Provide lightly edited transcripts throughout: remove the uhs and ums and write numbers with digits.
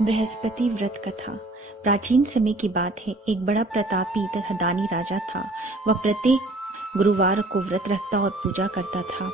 बृहस्पति व्रत कथा। प्राचीन समय की बात है। एक बड़ा प्रतापी तथा दानी राजा था। वह प्रत्येक गुरुवार को व्रत रखता और पूजा करता था।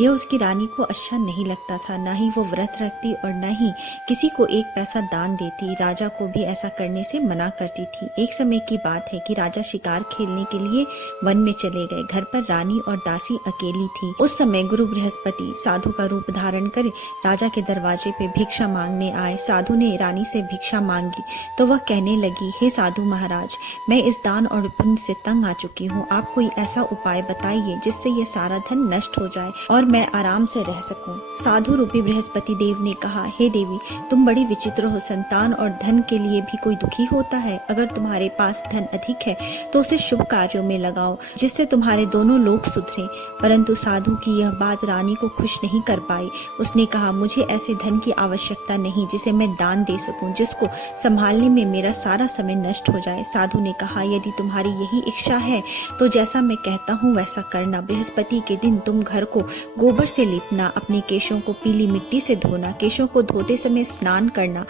यह उसकी रानी को अच्छा नहीं लगता था। न ही वो व्रत रखती और न ही किसी को एक पैसा दान देती। राजा को भी ऐसा करने से मना करती थी। एक समय की बात है कि राजा शिकार खेलने के लिए वन में चले गए। घर पर रानी और दासी अकेली थी। उस समय गुरु बृहस्पति साधु का रूप धारण कर राजा के दरवाजे पे भिक्षा मांगने आए। साधु ने रानी से भिक्षा मांगी तो वह कहने लगी, हे साधु महाराज, मैं इस दान और पुण्य से तंग आ चुकी हूँ। आप कोई ऐसा उपाय बताइए जिससे ये सारा धन नष्ट हो जाए और मैं आराम से रह सकूं। साधु रूपी बृहस्पति देव ने कहा, हे देवी, तुम बड़ी विचित्र हो। संतान और धन के लिए भी कोई दुखी होता है। अगर तुम्हारे पास धन अधिक है तो उसे शुभ कार्यों में लगाओ जिससे तुम्हारे दोनों लोग सुधरे। परंतु साधु की यह बात रानी को खुश नहीं कर पाई। उसने कहा, मुझे ऐसे धन की आवश्यकता नहीं जिसे मैं दान दे सकूं, जिसको संभालने में मेरा सारा समय नष्ट हो जाए। साधु ने कहा, यदि तुम्हारी यही इच्छा है तो जैसा मैं कहता हूँ वैसा करना। बृहस्पति के दिन तुम घर को गोबर से लीपना, अपने केशों को पीली मिट्टी से धोना, केशों को धोते समय स्नान करना,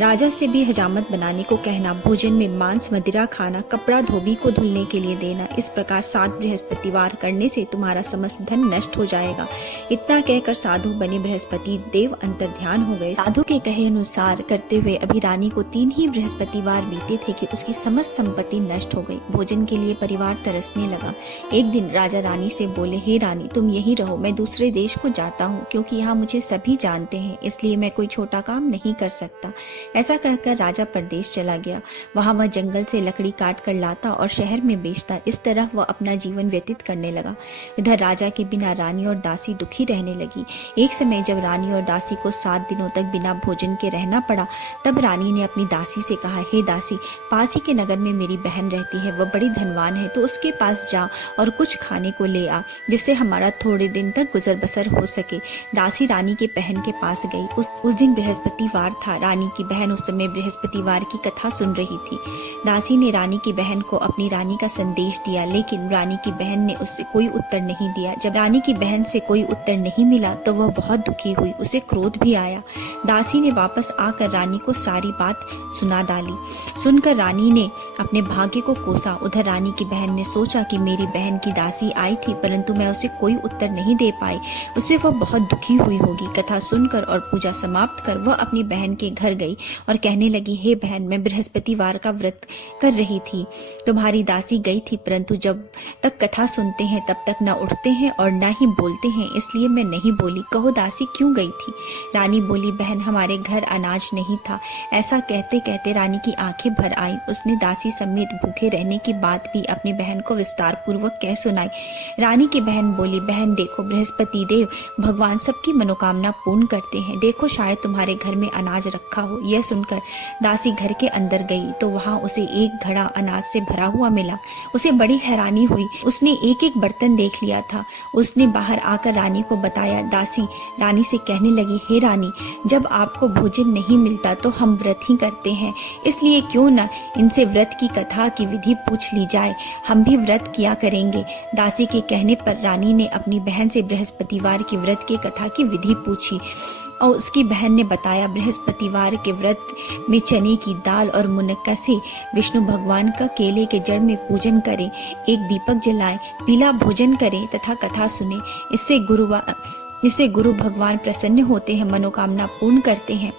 राजा से भी हजामत बनाने को कहना, भोजन में मांस मदिरा खाना, कपड़ा धोबी को धुलने के लिए देना। इस प्रकार 7 बृहस्पतिवार करने से तुम्हारा समस्त धन नष्ट हो जाएगा। इतना कहकर साधु बने बृहस्पति देव अंतर्ध्यान हो गए। साधु के कहे अनुसार करते हुए अभी रानी को 3 ही बृहस्पतिवार बीते थे कि उसकी समस्त संपत्ति नष्ट हो गई। भोजन के लिए परिवार तरसने लगा। एक दिन राजा रानी से बोले, हे रानी, तुम यहीं रहो, मैं दूसरे देश को जाता हूँ, क्योंकि यहाँ मुझे सभी जानते हैं, इसलिए मैं कोई छोटा काम नहीं कर सकता। ऐसा कहकर राजा परदेश चला गया। वहाँ वह जंगल से लकड़ी काट कर लाता और शहर में बेचता। इस तरह वह अपना जीवन व्यतीत करने लगा। इधर राजा के बिना रानी और दासी दुखी रहने लगी। एक समय जब रानी और दासी को 7 दिनों तक बिना भोजन के रहना पड़ा, तब रानी ने अपनी दासी से कहा, हे दासी, पास ही के नगर में मेरी बहन रहती है, वह बड़ी धनवान है, तो उसके पास जा और कुछ खाने को ले आ, जिससे हमारा थोड़े दिन तक गुजर बसर हो सके। दासी रानी के बहन के पास गई। उस दिन बृहस्पतिवार था। रानी की बहन उस समय बृहस्पतिवार की कथा सुन रही थी। दासी ने रानी की बहन को अपनी रानी का संदेश दिया, लेकिन रानी की बहन ने उससे कोई उत्तर नहीं दिया। जब रानी की बहन से कोई उत्तर नहीं मिला तो वह बहुत दुखी हुई। उसे क्रोध भी आया। दासी ने वापस आकर रानी को सारी बात सुना डाली। सुनकर रानी ने अपने भाग्य को कोसा। उधर रानी की बहन ने सोचा कि मेरी बहन की दासी आई थी, परंतु मैं उसे कोई उत्तर नहीं दे पाई, उससे वह बहुत दुखी हुई होगी। कथा सुनकर और पूजा समाप्त कर वह अपनी बहन के घर गई और कहने लगी, हे बहन, मैं बृहस्पतिवार का व्रत कर रही थी। तुम्हारी दासी गई थी, परंतु जब तक कथा सुनते हैं तब तक न उठते हैं और न ही बोलते हैं, इसलिए मैं नहीं बोली। कहो दासी क्यों गई थी? रानी बोली, बहन, हमारे घर अनाज नहीं था। ऐसा कहते कहते रानी की आंखें भर आई। उसने दासी समेत भूखे रहने की बात भी अपनी बहन को विस्तार पूर्वक कह सुनाई। रानी की बहन बोली, बहन देखो, बृहस्पति देव भगवान सबकी मनोकामना पूर्ण करते हैं। देखो, शायद तुम्हारे घर में अनाज रखा हो। यह सुनकर दासी घर के अंदर गई तो वहां उसे एक घड़ा अनाज से भरा हुआ मिला। उसे बड़ी हैरानी हुई। उसने एक एक बर्तन देख लिया था। उसने बाहर आकर रानी को बताया। दासी रानी से कहने लगी, हे रानी, जब आपको भोजन नहीं मिलता तो हम व्रत ही करते हैं, इसलिए क्यों न इनसे व्रत की कथा की विधि पूछ ली जाए, हम भी व्रत किया करेंगे। दासी के कहने पर रानी ने अपनी बहन से बृहस्पतिवार की व्रत की कथा की विधि पूछी और उसकी बहन ने बताया, बृहस्पतिवार के व्रत में चने की दाल और मुनक्का से विष्णु भगवान का केले के जड़ में पूजन करें, एक दीपक जलाएं, पीला भोजन करें तथा कथा सुने। इससे गुरु भगवान प्रसन्न होते हैं, मनोकामना पूर्ण करते हैं।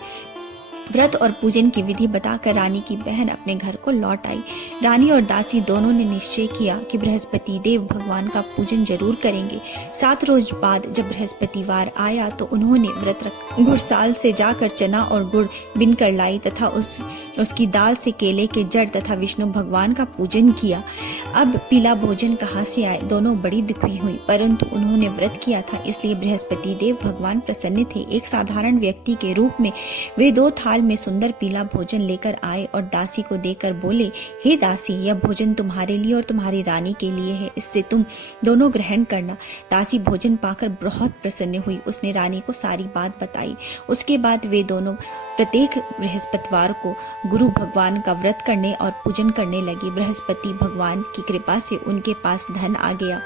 व्रत और पूजन की विधि बताकर रानी की बहन अपने घर को लौट आई। रानी और दासी दोनों ने निश्चय किया कि बृहस्पति देव भगवान का पूजन जरूर करेंगे। 7 रोज बाद जब बृहस्पतिवार आया तो उन्होंने व्रत रख गुड़साल से जाकर चना और गुड़ बिन कर लाई तथा उसकी दाल से केले के जड़ तथा विष्णु भगवान का पूजन किया। अब पीला भोजन कहाँ से आए? दोनों बड़ी दुखी हुई, परंतु उन्होंने व्रत किया था, इसलिए बृहस्पति देव भगवान प्रसन्न थे। एक साधारण व्यक्ति के रूप में वे 2 थाल में सुंदर पीला भोजन लेकर आए और दासी को देकर बोले, हे दासी, यह भोजन तुम्हारे लिए और तुम्हारी रानी के लिए है, इससे तुम दोनों ग्रहण करना। दासी भोजन पाकर बहुत प्रसन्न हुई। उसने रानी को सारी बात बताई। उसके बाद वे दोनों प्रत्येक बृहस्पतिवार को गुरु भगवान का व्रत करने और पूजन करने लगी। बृहस्पति भगवान की कृपा से उनके पास धन आ गया।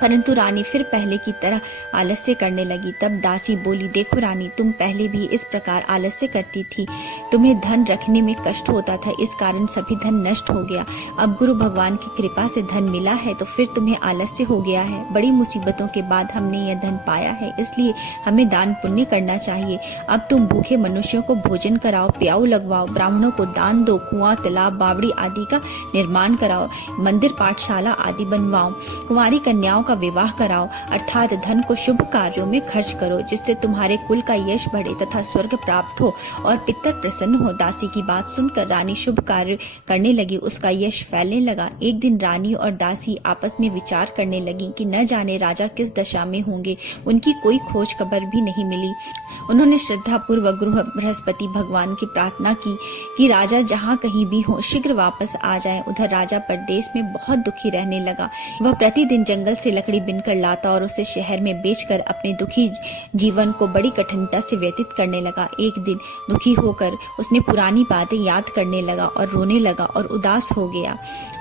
परंतु रानी फिर पहले की तरह आलस्य करने लगी। तब दासी बोली, देखो रानी, तुम पहले भी इस प्रकार आलस्य करती थी। तुम्हें धन रखने में कष्ट होता था, इस कारण सभी धन नष्ट हो गया। अब गुरु भगवान की कृपा से धन मिला है तो फिर तुम्हें आलस्य हो गया है। बड़ी मुसीबतों के बाद हमने यह धन पाया है, इसलिए हमें दान पुण्य करना चाहिए। अब तुम भूखे मनुष्यों को भोजन कराओ, प्याऊ लगवाओ, ब्राह्मणों को दान दो, कुआं, तालाब, बावड़ी आदि का निर्माण कराओ, मंदिर, पाठशाला आदि बनवाओ, कुंवारी कन्याओं का विवाह कराओ, अर्थात धन को शुभ कार्यों में खर्च करो, जिससे तुम्हारे कुल का यश बढ़े तथा स्वर्ग प्राप्त हो और पितर प्रसन्न हो। दासी की बात सुनकर रानी शुभ कार्य करने लगी, उसका यश फैलने लगा। एक दिन रानी और दासी आपस में विचार करने लगी कि न जाने राजा किस दशा में होंगे, उनकी कोई खोज खबर भी नहीं मिली। उन्होंने श्रद्धा पूर्वक गुरु बृहस्पति भगवान की प्रार्थना की कि राजा जहाँ कहीं भी हो शीघ्र वापस आ जाए। उधर राजा परदेश में बहुत दुखी रहने लगा। वह प्रतिदिन जंगल से लकड़ी बिनकर लाता और उसे शहर में बेचकर अपने दुखी जीवन को बड़ी कठिनता से व्यतीत करने लगा। एक दिन दुखी होकर उसने पुरानी बातें याद करने लगा और रोने लगा और उदास हो गया।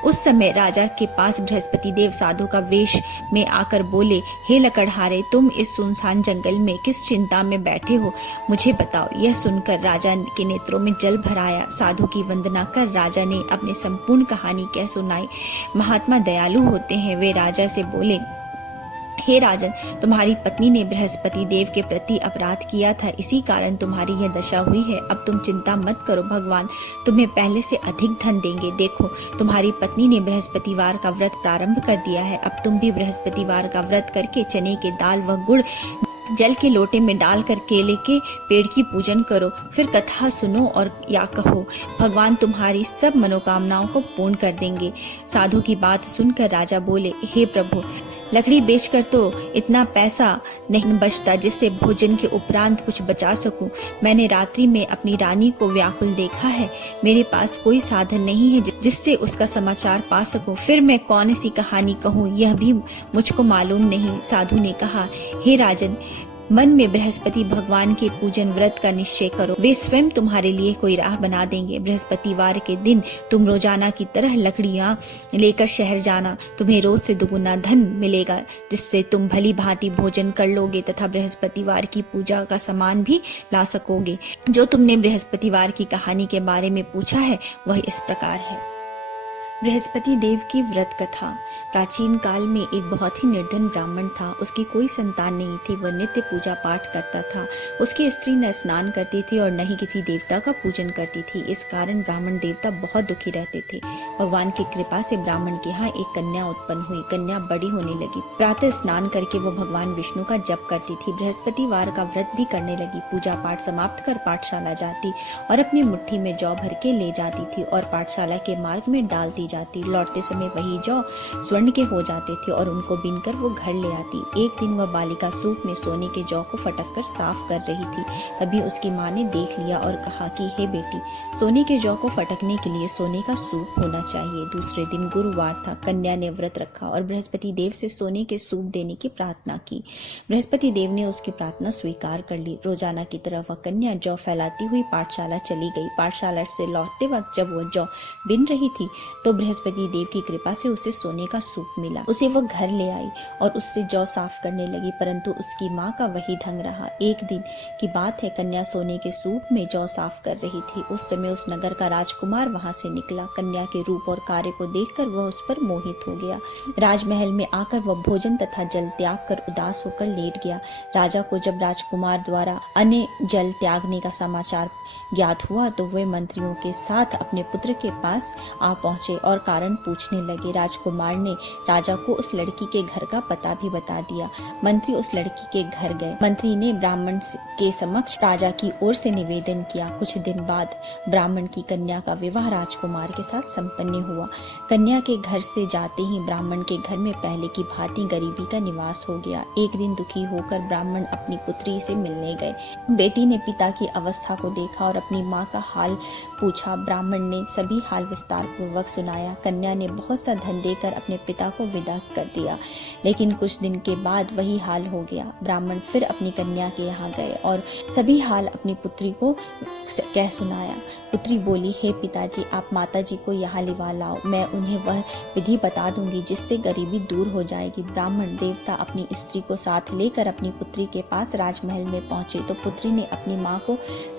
उस समय राजा के पास बृहस्पति देव साधु का वेश में आकर बोले, हे लकड़हारे, तुम इस सुनसान जंगल में किस चिंता में बैठे हो, मुझे बताओ। यह सुनकर राजा के नेत्रों में जल भर आया। साधु की वंदना कर राजा ने अपनी संपूर्ण कहानी कह सुनाई। महात्मा दयालु होते हैं। वे राजा से बोले, हे राजन, तुम्हारी पत्नी ने बृहस्पति देव के प्रति अपराध किया था, इसी कारण तुम्हारी यह दशा हुई है। अब तुम चिंता मत करो, भगवान तुम्हें पहले से अधिक धन देंगे। देखो, तुम्हारी पत्नी ने बृहस्पतिवार का व्रत प्रारंभ कर दिया है। अब तुम भी बृहस्पतिवार का व्रत करके चने के दाल व गुड़ जल के लोटे में डालकर केले के पेड़ की पूजन करो। फिर कथा सुनो और या कहो, भगवान तुम्हारी सब मनोकामनाओं को पूर्ण कर देंगे। साधु की बात सुनकर राजा बोले, हे प्रभु, लकड़ी बेचकर तो इतना पैसा नहीं बचता जिससे भोजन के उपरांत कुछ बचा सकूं। मैंने रात्रि में अपनी रानी को व्याकुल देखा है। मेरे पास कोई साधन नहीं है जिससे उसका समाचार पा सकूं। फिर मैं कौन सी कहानी कहूं, यह भी मुझको मालूम नहीं। साधु ने कहा, हे राजन, मन में बृहस्पति भगवान के पूजन व्रत का निश्चय करो, वे स्वयं तुम्हारे लिए कोई राह बना देंगे। बृहस्पतिवार के दिन तुम रोजाना की तरह लकड़ियां लेकर शहर जाना। तुम्हें रोज से दुगुना धन मिलेगा, जिससे तुम भली भांति भोजन कर लोगे तथा बृहस्पतिवार की पूजा का सामान भी ला सकोगे। जो तुमने बृहस्पतिवार की कहानी के बारे में पूछा है वह इस प्रकार है। बृहस्पति देव की व्रत कथा। प्राचीन काल में एक बहुत ही निर्धन ब्राह्मण था। उसकी कोई संतान नहीं थी। वह नित्य पूजा पाठ करता था। उसकी स्त्री न स्नान करती थी और न ही किसी देवता का पूजन करती थी। इस कारण ब्राह्मण देवता बहुत दुखी रहते थे। भगवान की कृपा से ब्राह्मण के यहाँ एक कन्या उत्पन्न हुई। कन्या बड़ी होने लगी। प्रातः स्नान करके वह भगवान विष्णु का जप करती थी। बृहस्पतिवार का व्रत भी करने लगी। पूजा पाठ समाप्त कर पाठशाला जाती और अपनी मुट्ठी में जौ भर के ले जाती थी और पाठशाला के मार्ग में डालती जाती। लौटते समय वही जौ स्वर्ण के हो जाते थे और उनको बीनकर वो घर ले आती। एक दिन वह बालिका सूप में सोने के जौ को फटक कर साफ कर रही थी। तभी उसकी माँ ने देख लिया और कहा कि हे बेटी, सोने के जौ को फटकने के लिए सोने का सूप होना चाहिए। दूसरे दिन गुरुवार था। कन्या ने व्रत रखा और बृहस्पति देव से सोने के सूप देने की प्रार्थना की। बृहस्पति देव ने उसकी प्रार्थना स्वीकार कर ली। रोजाना की तरह वह कन्या जौ फैलाती हुई पाठशाला चली गई। पाठशाला से लौटते वक्त जब वह जौ बिन रही थी तो बृहस्पति देव की कृपा से उसे सोने का सूप मिला। उसे वह घर ले आई और उससे जौ साफ करने लगी, परंतु उसकी माँ का वही ढंग रहा। एक दिन की बात है, कन्या सोने के सूप में जौ साफ कर रही थी। उस समय उस नगर का राजकुमार वहां से निकला। कन्या के रूप और कार्य को देखकर वह उस पर मोहित हो गया। राजमहल में आकर वह भोजन तथा जल त्याग कर उदास होकर लेट गया। राजा को जब राजकुमार द्वारा अन्न जल त्यागने का समाचार ज्ञात हुआ तो वे मंत्रियों के साथ अपने पुत्र के पास आ पहुंचे और कारण पूछने लगे। राजकुमार ने राजा को उस लड़की के घर का पता भी बता दिया। मंत्री उस लड़की के घर गए। मंत्री ने ब्राह्मण के समक्ष राजा की ओर से निवेदन किया। कुछ दिन बाद ब्राह्मण की कन्या का विवाह राजकुमार के साथ संपन्न हुआ। कन्या के घर से जाते ही ब्राह्मण के घर में पहले की भांति गरीबी का निवास हो गया। एक दिन दुखी होकर ब्राह्मण अपनी पुत्री से मिलने गए। बेटी ने पिता की अवस्था को देखा और अपनी माँ का हाल पूछा। ब्राह्मण ने सभी हाल विस्तार पूर्वक सुनाए। आया। कन्या ने बहुत सा धन देकर अपने पिता को विदा कर दिया, लेकिन कुछ दिन के बाद वही हाल हो गया। ब्राह्मण फिर अपनी कन्या के यहाँ गए और सभी हाल अपनी पुत्री को कह सुनाया। पुत्री बोली, हे पिताजी, आप माताजी को यहाँ लिवा लाओ, मैं उन्हें वह विधि बता दूंगी जिससे गरीबी दूर हो जाएगी। ब्राह्मण देवता अपनी स्त्री को साथ लेकर अपनी पुत्री के पास राजमहल में पहुंचे तो पुत्री ने अपनी माँ को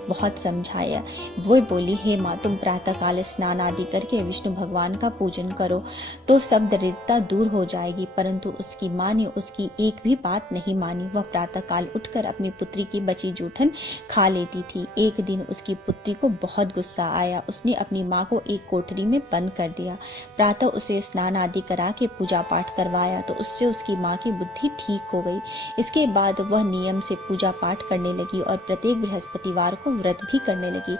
बहुत समझाया। वो बोली, हे माँ, तुम प्रातःकाल स्नान आदि करके विष्णु भगवान का पूजन करो तो सब दरिद्रता दूर हो जाएगी। परंतु उसकी माँ ने उसकी एक भी बात नहीं मानी। वह प्रातःकाल उठकर अपनी पुत्री की बची जूठन खा लेती थी। एक दिन उसकी पुत्री को बहुत गुस्सा आया। उसने अपनी माँ को एक कोठरी में बंद कर दिया। प्रातः उसे स्नान आदि करा के पूजा पाठ करवाया तो उससे उसकी माँ की बुद्धि ठीक हो गई। इसके बाद वह नियम से पूजा पाठ करने लगी और प्रत्येक बृहस्पतिवार को व्रत भी करने लगी।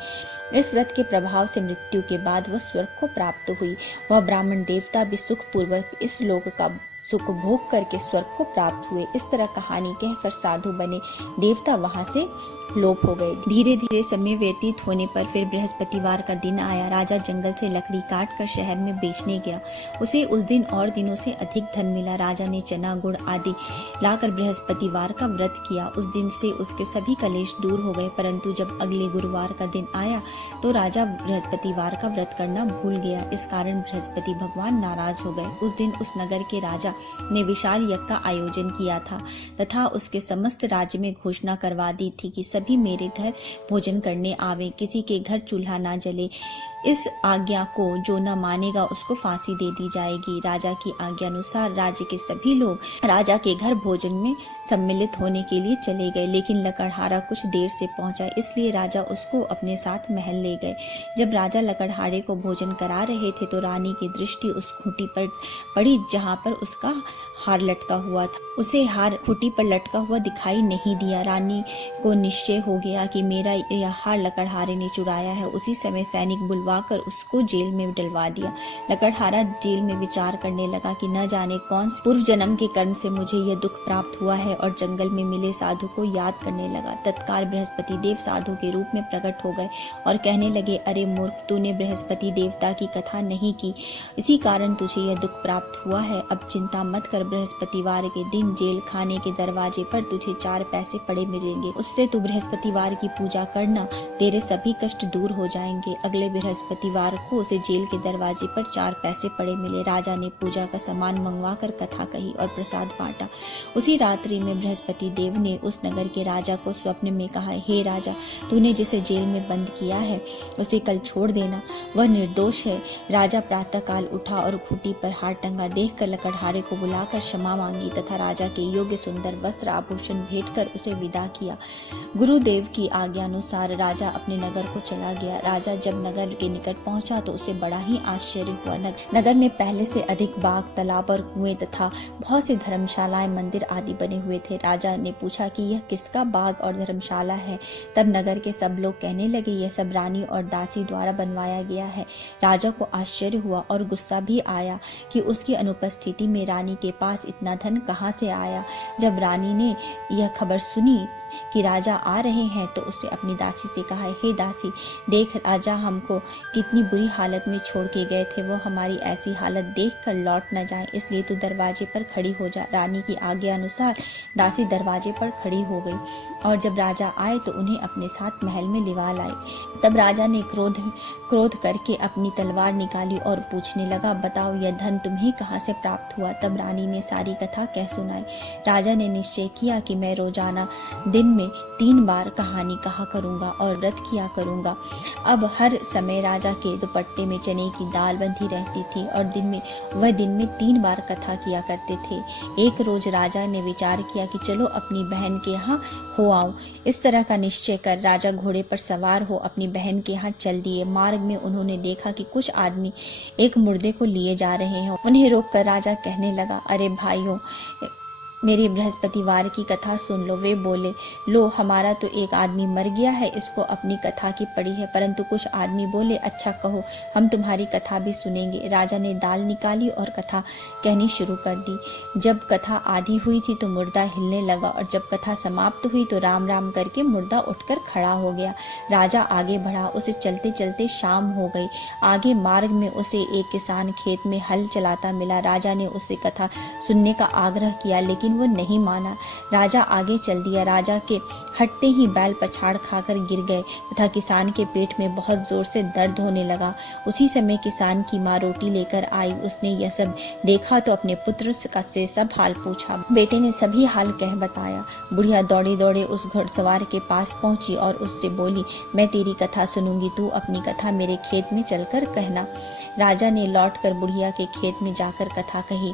इस व्रत के प्रभाव से मृत्यु के बाद वह स्वर्ग को प्राप्त हुई। वह ब्राह्मण देवता भी सुख पूर्वक इस लोक का सुख भोग करके स्वर्ग को प्राप्त हुए। इस तरह कहानी कहकर साधु बने देवता वहां से लोप हो गए। धीरे धीरे समय व्यतीत होने पर फिर बृहस्पतिवार का दिन आया। राजा जंगल से लकड़ी काट कर शहर में बेचने गया। उसे उस दिन और दिनों से अधिक धन मिला। राजा ने चना गुड़ आदि लाकर बृहस्पतिवार का व्रत किया। उस दिन से उसके सभी कलेश दूर हो गए। परंतु जब अगले गुरुवार का दिन आया तो राजा बृहस्पतिवार का व्रत करना भूल गया। इस कारण बृहस्पति भगवान नाराज हो गए। उस दिन उस नगर के राजा ने विशाल यज्ञ का आयोजन किया था तथा उसके समस्त राज्य में घोषणा करवा दी थी कि सभी मेरे घर भोजन करने आवे, किसी के घर चूल्हा ना जले। इस आज्ञा को जो न मानेगा उसको फांसी दे दी जाएगी। राजा की आज्ञा अनुसार राज्य के सभी लोग राजा के घर भोजन में सम्मिलित होने के लिए चले गए, लेकिन लकड़हारा कुछ देर से पहुंचा, इसलिए राजा उसको अपने साथ महल ले गए। जब राजा लकड़हारे को भोजन करा रहे थे तो रानी की दृष्टि उस खूंटी पर पड़ी जहां पर उसका हार लटका हुआ था। उसे हार खूंटी पर लटका हुआ दिखाई नहीं दिया। रानी को निश्चय हो गया कि मेरा यह हार लकड़हारे ने चुराया है। उसी समय सैनिक बुलवाकर उसको जेल में डलवा दिया। लकड़हारा जेल में विचार करने लगा कि न जाने कौन पूर्व जन्म के कर्म से मुझे यह दुख प्राप्त हुआ है और जंगल में मिले साधु को याद करने लगा। तत्काल बृहस्पति देव साधु के रूप में प्रकट हो गए और कहने लगे, अरे मूर्ख, तूने बृहस्पति देवता की कथा नहीं की, इसी कारण तुझे यह दुख प्राप्त हुआ है। अब चिंता मत कर, बृहस्पतिवार के दिन जेल खाने के दरवाजे पर तुझे 4 पैसे पड़े मिलेंगे। उससे तू बृहस्पतिवार की पूजा करना, तेरे सभी कष्ट दूर हो जाएंगे। अगले बृहस्पतिवार को उसे जेल के दरवाजे पर 4 पैसे पड़े मिले। राजा ने पूजा का सामान मंगवा कर कथा कही और प्रसाद बांटा। उसी रात्रि में बृहस्पति देव ने उस नगर के राजा को स्वप्न में कहा, हे राजा, तूने जिसे जेल में बंद किया है उसे कल छोड़ देना, वह निर्दोष है। राजा प्रातःकाल उठा और खूंटी पर हार टंगा देखकर लकड़हारे को बुलाकर क्षमा मांगी तथा राजा के योग्य सुंदर वस्त्र आभूषण भेंट कर उसे विदा किया। गुरुदेव की आज्ञा अनुसार राजा अपने नगर को चला गया। राजा जब नगर के निकट पहुंचा तो उसे बड़ा ही आश्चर्य हुआ। नगर में पहले से अधिक बाग, तालाब और कुएं तथा बहुत सी धर्मशालाएं, मंदिर आदि बने हुए थे। राजा ने पूछा कि यह किसका बाग और धर्मशाला है। तब नगर के सब लोग कहने लगे, यह सब रानी और दासी द्वारा बनवाया गया है। राजा को आश्चर्य हुआ और गुस्सा भी आया कि उसकी अनुपस्थिति में रानी के पास इतना धन कहाँ से आया। जब रानी ने यह खबर सुनी कि राजा आ रहे हैं तो उसने अपनी दासी से कहा, हे दासी, देख राजा हमको कितनी बुरी हालत में छोड़ के गए थे, वो हमारी ऐसी हालत देखकर लौट न जाए, इसलिए तू दरवाजे पर खड़ी हो जा। रानी की आज्ञा अनुसार दासी दरवाजे पर खड़ी हो गई और जब राजा आए तो उन्हें अपने साथ महल में लिवा लाई। तब राजा ने क्रोध करके अपनी तलवार निकाली और पूछने लगा, बताओ यह धन तुम्हें कहाँ से प्राप्त हुआ। तब रानी ने सारी कथा कह सुनाई। राजा ने निश्चय किया कि मैं रोजाना दिन में 3 बार कहानी कहा करूंगा और व्रत किया करूंगा। अब हर समय राजा के दुपट्टे में चने की दाल बंधी रहती थी और दिन में 3 बार कथा किया करते थे। एक रोज राजा ने विचार किया कि चलो अपनी बहन के यहाँ हो आऊं। इस तरह का निश्चय कर राजा घोड़े पर सवार हो अपनी बहन के यहाँ चल दिए। मार्ग में उन्होंने देखा कि कुछ आदमी एक मुर्दे को लिए जा रहे हैं। उन्हें रोककर राजा कहने लगा, अरे भाइयों, मेरी बृहस्पतिवार की कथा सुन लो। वे बोले, लो हमारा तो एक आदमी मर गया है, इसको अपनी कथा की पड़ी है। परंतु कुछ आदमी बोले, अच्छा कहो, हम तुम्हारी कथा भी सुनेंगे। राजा ने दाल निकाली और कथा कहनी शुरू कर दी। जब कथा आधी हुई थी तो मुर्दा हिलने लगा और जब कथा समाप्त हुई तो राम राम करके मुर्दा उठकर खड़ा हो गया। राजा आगे बढ़ा, उसे चलते चलते शाम हो गई। आगे मार्ग में उसे एक किसान खेत में हल चलाता मिला। राजा ने उससे कथा सुनने का आग्रह किया, लेकिन वो नहीं माना। राजा आगे चल दिया। राजा के हटते ही बैल पछाड़ खाकर गिर गए तथा किसान के पेट में बहुत जोर से दर्द होने लगा। उसी समय किसान की माँ रोटी लेकर आई। उसने यह सब देखा तो अपने पुत्र से सब हाल पूछा। बेटे ने सभी हाल कह बताया। बुढ़िया दौड़े दौड़े उस घुड़सवार के पास पहुंची और उससे बोली, मैं तेरी कथा सुनूंगी, तू अपनी कथा मेरे खेत में चलकर कहना। राजा ने लौटकर बुढ़िया के खेत में जाकर कथा कही,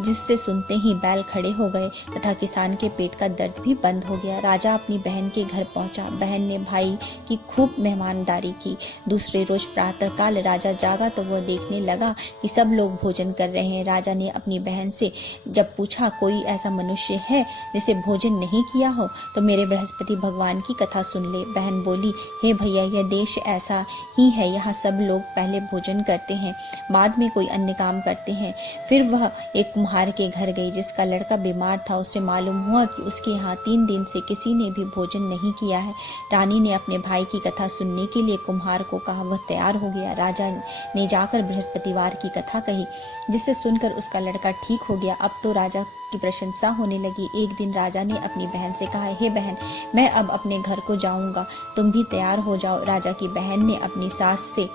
जिससे सुनते ही बैल खड़े हो गए तथा किसान के पेट का दर्द भी बंद हो गया। राजा अपनी बहन के घर पहुंचा। बहन ने भाई की खूब मेहमानदारी की। दूसरे रोज प्रातःकाल राजा जागा तो वह देखने लगा कि सब लोग भोजन कर रहे हैं। राजा ने अपनी बहन से जब पूछा, कोई ऐसा मनुष्य है जिसे भोजन नहीं किया हो तो मेरे बृहस्पति भगवान की कथा सुन ले। बहन बोली, हे भैया, यह देश ऐसा ही है, यहाँ सब लोग पहले भोजन करते हैं, बाद में कोई अन्य काम करते हैं। फिर वह एक कुम्हार के घर गई जिसका लड़का बीमार था। उससे मालूम हुआ कि उसके यहाँ 3 दिन से किसी ने भी भोजन नहीं किया है। रानी ने अपने भाई की कथा सुनने के लिए कुम्हार को कहा। वह तैयार हो गया। राजा ने जाकर बृहस्पतिवार की कथा कही, जिससे सुनकर उसका लड़का ठीक हो गया। अब तो राजा की प्रशंसा होने लगी। एक दिन राजा ने अपनी बहन से कहा, हे बहन, मैं अब अपने घर को जाऊंगा, तुम भी तैयार हो जाओ। राजा की बहन ने अपनी सास से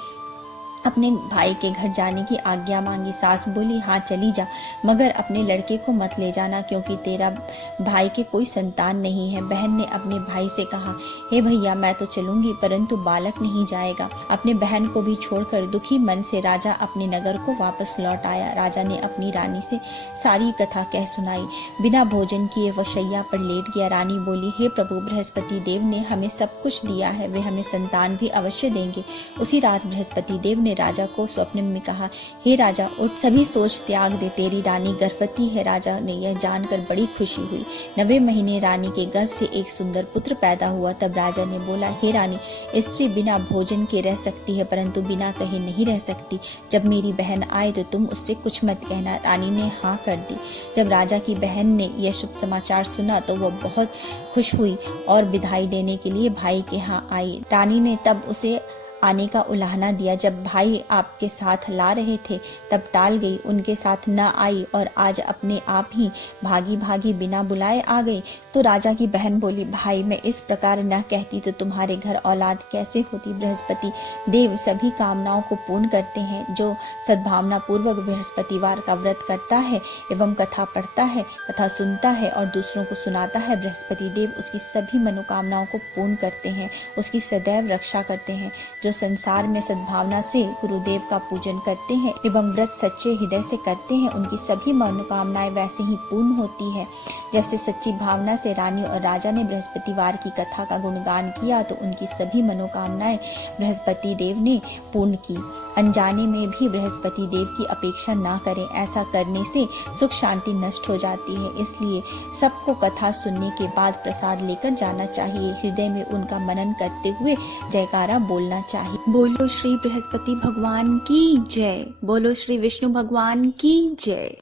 अपने भाई के घर जाने की आज्ञा मांगी। सास बोली, हाँ चली जा, मगर अपने लड़के को मत ले जाना, क्योंकि तेरा भाई के कोई संतान नहीं है। बहन ने अपने भाई से कहा, हे भैया, मैं तो चलूंगी, परंतु बालक नहीं जाएगा। अपने बहन को भी छोड़कर दुखी मन से राजा अपने नगर को वापस लौट आया। राजा ने अपनी रानी से सारी कथा कह सुनाई। बिना भोजन किए वह शैया पर लेट गया। रानी बोली, हे प्रभु, बृहस्पति देव ने हमें सब कुछ दिया है, वे हमें संतान भी अवश्य देंगे। उसी रात बृहस्पति देव ने राजा को स्वप्न में कहा, हे राजा, उठ, सभी सोच त्याग दे, तेरी रानी गर्भवती है। राजा ने यह जानकर बड़ी खुशी हुई। 9वें महीने रानी के गर्भ से एक सुंदर पुत्र पैदा हुआ। तब राजा ने बोला, हे रानी, स्त्री बिना भोजन के रह सकती है, परंतु बिना कहे नहीं रह सकती। जब मेरी बहन आए तो तुम उससे कुछ मत कहना। रानी ने हाँ कर दी। जब राजा की बहन ने यह शुभ समाचार सुना तो वह बहुत खुश हुई और विदाई देने के लिए भाई के यहाँ आई। रानी ने तब उसे आने का उलाहना दिया। जब भाई आपके साथ ला रहे थे तब टाल गई, उनके साथ न आई और आज अपने आप ही भागी भागी बिना बुलाए आ गई। तो राजा की बहन बोली, भाई, मैं इस प्रकार न कहती तो तुम्हारे घर औलाद कैसे होती। बृहस्पति देव सभी कामनाओं को पूर्ण करते हैं। जो सद्भावना पूर्वक बृहस्पतिवार का व्रत करता है एवं कथा पढ़ता है, कथा सुनता है और दूसरों को सुनाता है, बृहस्पति देव उसकी सभी मनोकामनाओं को पूर्ण करते हैं, उसकी सदैव रक्षा करते हैं। जो संसार में सद्भावना से गुरुदेव का पूजन करते हैं एवं व्रत सच्चे हृदय से करते हैं, उनकी सभी मनोकामनाएं वैसे ही पूर्ण होती है। जैसे सच्ची भावना से रानी और राजा ने बृहस्पतिवार की कथा का गुणगान किया तो उनकी सभी मनोकामनाएं बृहस्पति देव ने पूर्ण की। अनजाने में भी बृहस्पति देव की अपेक्षा ना करें, ऐसा करने से सुख शांति नष्ट हो जाती है। इसलिए सबको कथा सुनने के बाद प्रसाद लेकर जाना चाहिए। हृदय में उनका मनन करते हुए जयकारा बोलना चाहिए। बोलो श्री बृहस्पति भगवान की जय। बोलो श्री विष्णु भगवान की जय।